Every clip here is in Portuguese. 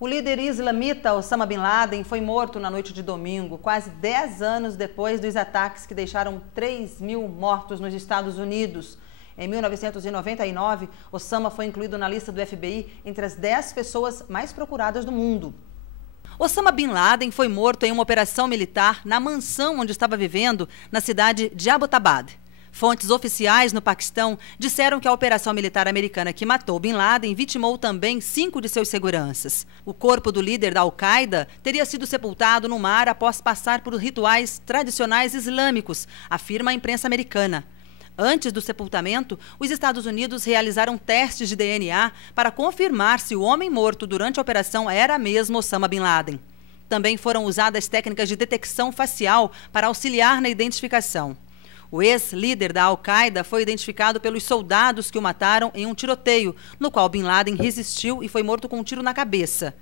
O líder islamita Osama Bin Laden foi morto na noite de domingo, quase 10 anos depois dos ataques que deixaram 3.000 mortos nos Estados Unidos. Em 1999, Osama foi incluído na lista do FBI entre as 10 pessoas mais procuradas do mundo. Osama Bin Laden foi morto em uma operação militar na mansão onde estava vivendo, na cidade de Abbottabad. Fontes oficiais no Paquistão disseram que a operação militar americana que matou Bin Laden vitimou também 5 de seus seguranças. O corpo do líder da Al-Qaeda teria sido sepultado no mar após passar por rituais tradicionais islâmicos, afirma a imprensa americana. Antes do sepultamento, os Estados Unidos realizaram testes de DNA para confirmar se o homem morto durante a operação era mesmo Osama Bin Laden. Também foram usadas técnicas de detecção facial para auxiliar na identificação. O ex-líder da Al-Qaeda foi identificado pelos soldados que o mataram em um tiroteio, no qual Bin Laden resistiu e foi morto com um tiro na cabeça.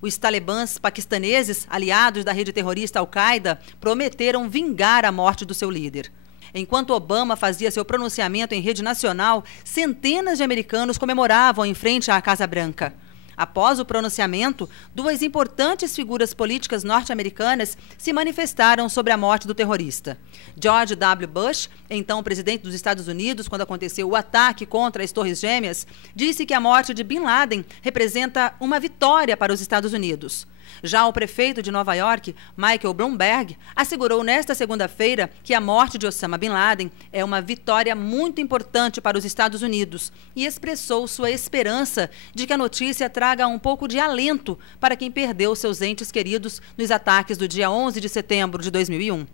Os talibãs paquistaneses, aliados da rede terrorista Al-Qaeda, prometeram vingar a morte do seu líder. Enquanto Obama fazia seu pronunciamento em rede nacional, centenas de americanos comemoravam em frente à Casa Branca. Após o pronunciamento, 2 importantes figuras políticas norte-americanas se manifestaram sobre a morte do terrorista. George W. Bush, então presidente dos Estados Unidos, quando aconteceu o ataque contra as Torres Gêmeas, disse que a morte de Bin Laden representa uma vitória para os Estados Unidos. Já o prefeito de Nova York, Michael Bloomberg, assegurou nesta segunda-feira que a morte de Osama Bin Laden é uma vitória muito importante para os Estados Unidos e expressou sua esperança de que a notícia traga um pouco de alento para quem perdeu seus entes queridos nos ataques do dia 11 de setembro de 2001.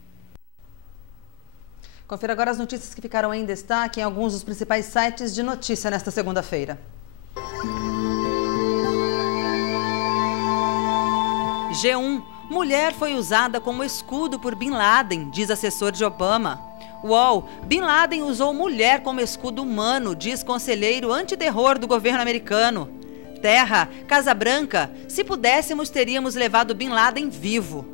Confira agora as notícias que ficaram em destaque em alguns dos principais sites de notícia nesta segunda-feira. G1. Mulher foi usada como escudo por Bin Laden, diz assessor de Obama. UOL. Bin Laden usou mulher como escudo humano, diz conselheiro antiterror do governo americano. Terra. Casa Branca. Se pudéssemos, teríamos levado Bin Laden vivo.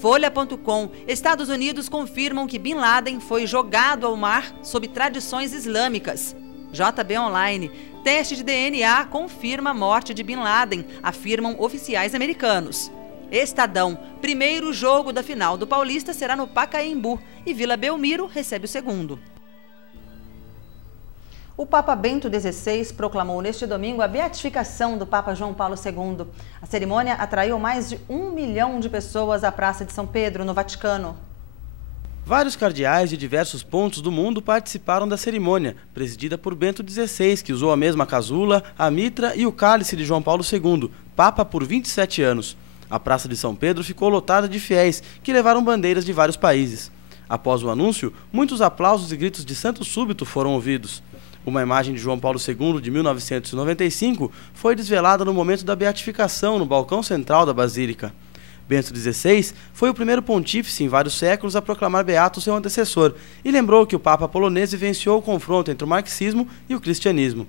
Folha.com. Estados Unidos confirmam que Bin Laden foi jogado ao mar sob tradições islâmicas. JB Online. Teste de DNA confirma a morte de Bin Laden, afirmam oficiais americanos. Estadão. Primeiro jogo da final do Paulista será no Pacaembu e Vila Belmiro recebe o segundo. O Papa Bento XVI proclamou neste domingo a beatificação do Papa João Paulo II. A cerimônia atraiu mais de 1 milhão de pessoas à Praça de São Pedro, no Vaticano. Vários cardeais de diversos pontos do mundo participaram da cerimônia, presidida por Bento XVI, que usou a mesma casula, a mitra e o cálice de João Paulo II, Papa por 27 anos. A Praça de São Pedro ficou lotada de fiéis, que levaram bandeiras de vários países. Após o anúncio, muitos aplausos e gritos de santo súbito foram ouvidos. Uma imagem de João Paulo II de 1995 foi desvelada no momento da beatificação no balcão central da Basílica. Bento XVI foi o primeiro pontífice em vários séculos a proclamar beato seu antecessor e lembrou que o Papa polonês vivenciou o confronto entre o marxismo e o cristianismo.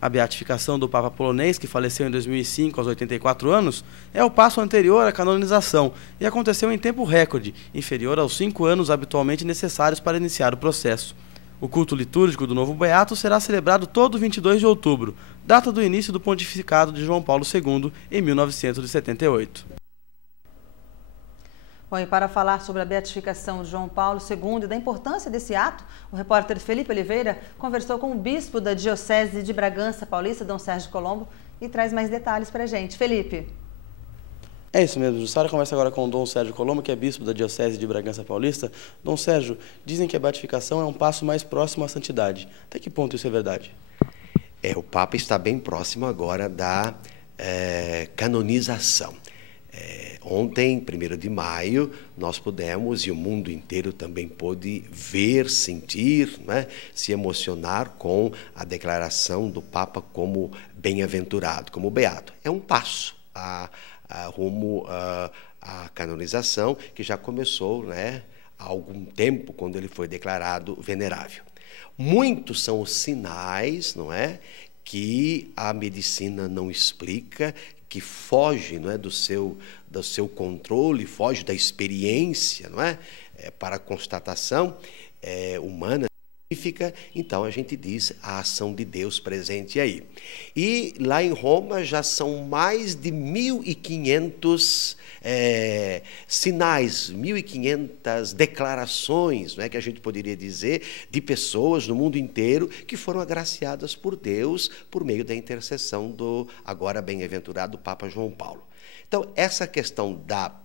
A beatificação do Papa polonês, que faleceu em 2005 aos 84 anos, é o passo anterior à canonização e aconteceu em tempo recorde, inferior aos 5 anos habitualmente necessários para iniciar o processo. O culto litúrgico do novo beato será celebrado todo 22 de outubro, data do início do pontificado de João Paulo II, em 1978. Bom, e para falar sobre a beatificação de João Paulo II e da importância desse ato, o repórter Felipe Oliveira conversou com o bispo da Diocese de Bragança Paulista, Dom Sérgio Colombo, e traz mais detalhes para a gente. Felipe. É isso mesmo, Jussara conversa agora com o Dom Sérgio Colombo, que é bispo da Diocese de Bragança Paulista. Dom Sérgio, dizem que a beatificação é um passo mais próximo à santidade. Até que ponto isso é verdade? O Papa está bem próximo agora da canonização. Ontem, 1º de maio, nós pudemos, e o mundo inteiro também pôde ver, sentir, né, se emocionar com a declaração do Papa como bem-aventurado, como beato. É um passo rumo à canonização, que já começou, né, há algum tempo, quando ele foi declarado venerável. Muitos são os sinais, não é, que a medicina não explica, que foge, não é, do seu controle, foge da experiência, não é, para a constatação humana. Então a gente diz a ação de Deus presente aí. E lá em Roma já são mais de 1.500 sinais, 1.500 declarações, não é, que a gente poderia dizer, de pessoas no mundo inteiro que foram agraciadas por Deus por meio da intercessão do agora bem-aventurado Papa João Paulo. Então essa questão da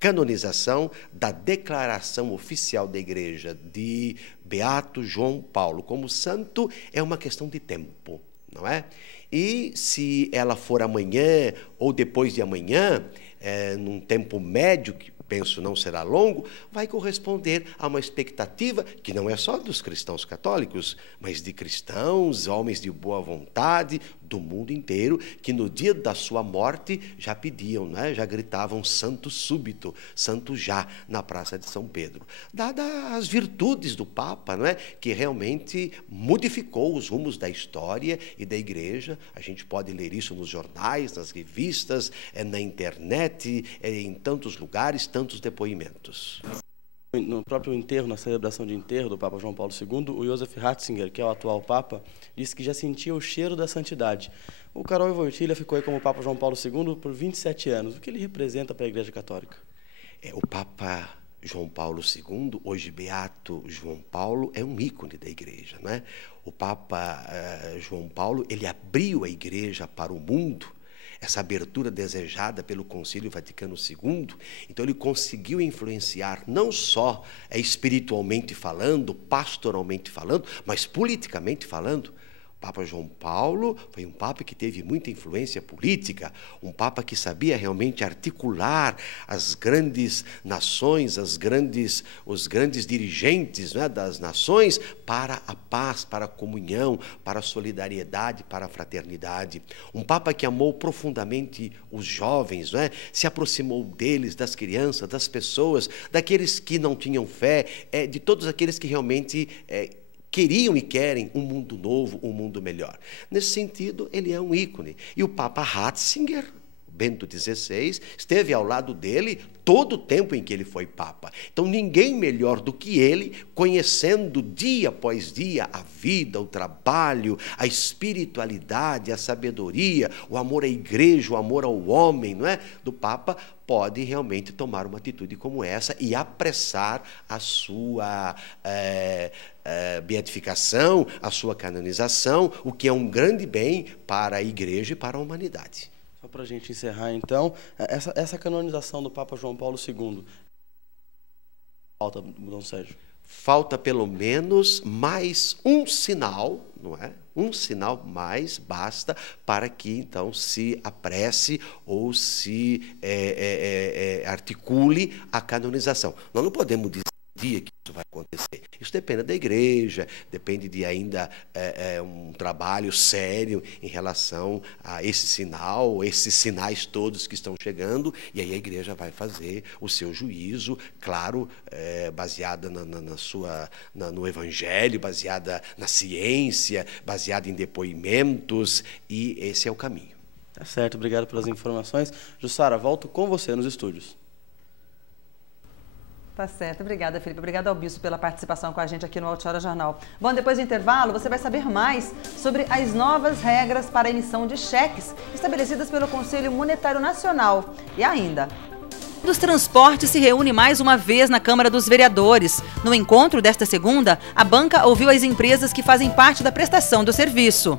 canonização, da declaração oficial da Igreja de Beato João Paulo como santo é uma questão de tempo, não é? E se ela for amanhã ou depois de amanhã, num tempo médio, que penso não será longo, vai corresponder a uma expectativa que não é só dos cristãos católicos, mas de cristãos, homens de boa vontade, do mundo inteiro, que no dia da sua morte já pediam, né? Já gritavam santo súbito, santo já, na Praça de São Pedro. Dadas as virtudes do Papa, não é? Que realmente modificou os rumos da história e da Igreja. A gente pode ler isso nos jornais, nas revistas, na internet, em tantos lugares, tantos depoimentos. No próprio enterro, na celebração de enterro do Papa João Paulo II, o Josef Ratzinger, que é o atual Papa, disse que já sentia o cheiro da santidade. O Carol Wojtyla ficou aí como Papa João Paulo II por 27 anos. O que ele representa para a Igreja Católica? O Papa João Paulo II, hoje Beato João Paulo, é um ícone da Igreja, não é? O Papa João Paulo, ele abriu a Igreja para o mundo, essa abertura desejada pelo Concílio Vaticano II. Então ele conseguiu influenciar não só espiritualmente falando, pastoralmente falando, mas politicamente falando. O Papa João Paulo foi um Papa que teve muita influência política, um Papa que sabia realmente articular as grandes nações, os grandes dirigentes, né, das nações para a paz, para a comunhão, para a solidariedade, para a fraternidade. Um Papa que amou profundamente os jovens, né, se aproximou deles, das crianças, das pessoas, daqueles que não tinham fé, de todos aqueles que realmente queriam e querem um mundo novo, um mundo melhor. Nesse sentido, ele é um ícone. E o Papa Ratzinger, Bento XVI, esteve ao lado dele todo o tempo em que ele foi Papa. Então, ninguém melhor do que ele, conhecendo dia após dia a vida, o trabalho, a espiritualidade, a sabedoria, o amor à Igreja, o amor ao homem, não é? Do Papa, pode realmente tomar uma atitude como essa e apressar a sua beatificação, a sua canonização, o que é um grande bem para a Igreja e para a humanidade. Só para a gente encerrar, então, essa canonização do Papa João Paulo II, falta, Dom Sérgio? Falta pelo menos mais um sinal, não é? Um sinal mais basta para que, então, se apresse ou se articule a canonização. Nós não podemos dizer dia que isso vai acontecer. Isso depende da Igreja, depende de ainda um trabalho sério em relação a esse sinal, esses sinais todos que estão chegando, e aí a Igreja vai fazer o seu juízo, claro, baseada no Evangelho, baseada na ciência, baseada em depoimentos, e esse é o caminho. Tá certo, obrigado pelas informações. Jussara, volto com você nos estúdios. Tá certo. Obrigada, Felipe. Obrigada ao Bispo pela participação com a gente aqui no Altiora Jornal. Bom, depois do intervalo, você vai saber mais sobre as novas regras para a emissão de cheques estabelecidas pelo Conselho Monetário Nacional. E ainda, dos transportes se reúne mais uma vez na Câmara dos Vereadores. No encontro desta segunda, a banca ouviu as empresas que fazem parte da prestação do serviço.